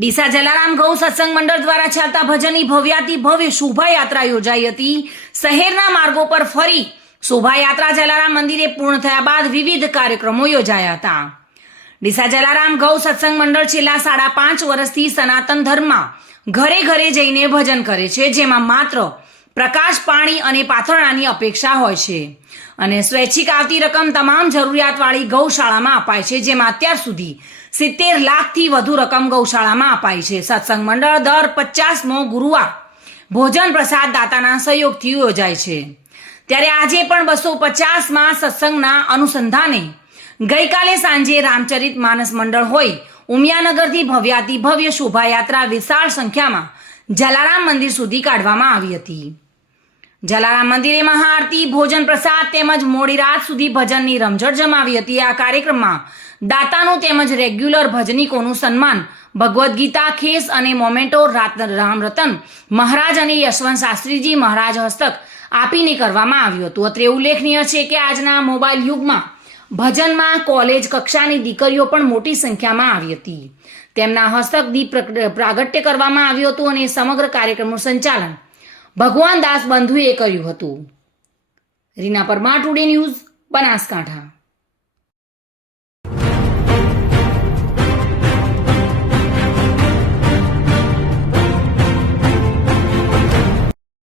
ડીસા જલારામ ગૌ સત્સંગ મંડળ દ્વારા ચાલતા ભજનની ભવ્યાતિ ભવ્ય શોભાયાત્રા યોજાઈ હતી. શહેરના માર્ગો પર ફરી શોભાયાત્રા જલારામ મંદિરે પૂર્ણ થયા બાદ વિવિધ કાર્યક્રમો યોજાયા હતા. ડીસા જલારામ ગૌ સત્સંગ મંડળ છેલ્લા સાડા પાંચ વર્ષથી સનાતન ધર્મમાં ઘરે ઘરે જઈને ભજન કરે છે, જેમાં માત્ર પ્રકાશ, પાણી અને પાથરણાની અપેક્ષા હોય છે. અને સ્વૈચ્છિક આવતી રકમ તમામ જરૂરિયાતવાળી ગૌશાળામાં અપાય છે, જેમાં અત્યાર સુધી સિત્તેર લાખથી વધુ રકમ ગૌશાળામાં અપાય છે. સત્સંગ મંડળ દર પચાસમો ગુરુવાર ભોજન પ્રસાદ દાતાના સહયોગથી યોજાય છે. ત્યારે આજે પણ બસો પચાસમાં સત્સંગના અનુસંધાને ગઈકાલે સાંજે રામચરિત માનસ મંડળ હોય ઉમિયાનગરથી ભવ્યાતી ભવ્ય શોભાયાત્રા વિશાળ સંખ્યામાં જલારામ મંદિર સુધી કાઢવામાં આવી હતી. જલારામ મંદિરે મહાઆરતી, ભોજન પ્રસાદ તેમજ મોડી રાત સુધી ભજનની રમઝટ જમાવી હતી. આ કાર્યક્રમમાં દાતાનું તેમજ રેગ્યુલર ભજનીકોનું સન્માન, ભગવદ્ ગીતા, ખેસ અને મોમેન્ટો, રાત રામરતન, મહારાજ અને યશવંત શાસ્ત્રીજી મહારાજ હસ્તક આપીને કરવામાં આવ્યું હતું. અત્રે ઉલ્લેખનીય છે કે આજના મોબાઈલ યુગમાં ભજનમાં કોલેજ કક્ષાની દીકરીઓ પણ મોટી સંખ્યામાં આવી હતી. તેમના હસ્તક દીપ પ્રગ- પ્રાગટ્ય કરવામાં આવ્યું હતું અને સમગ્ર કાર્યક્રમનું સંચાલન ભગવાન દાસ બંધુએ કર્યું હતું. Reena Parmar, today news, Banaskantha.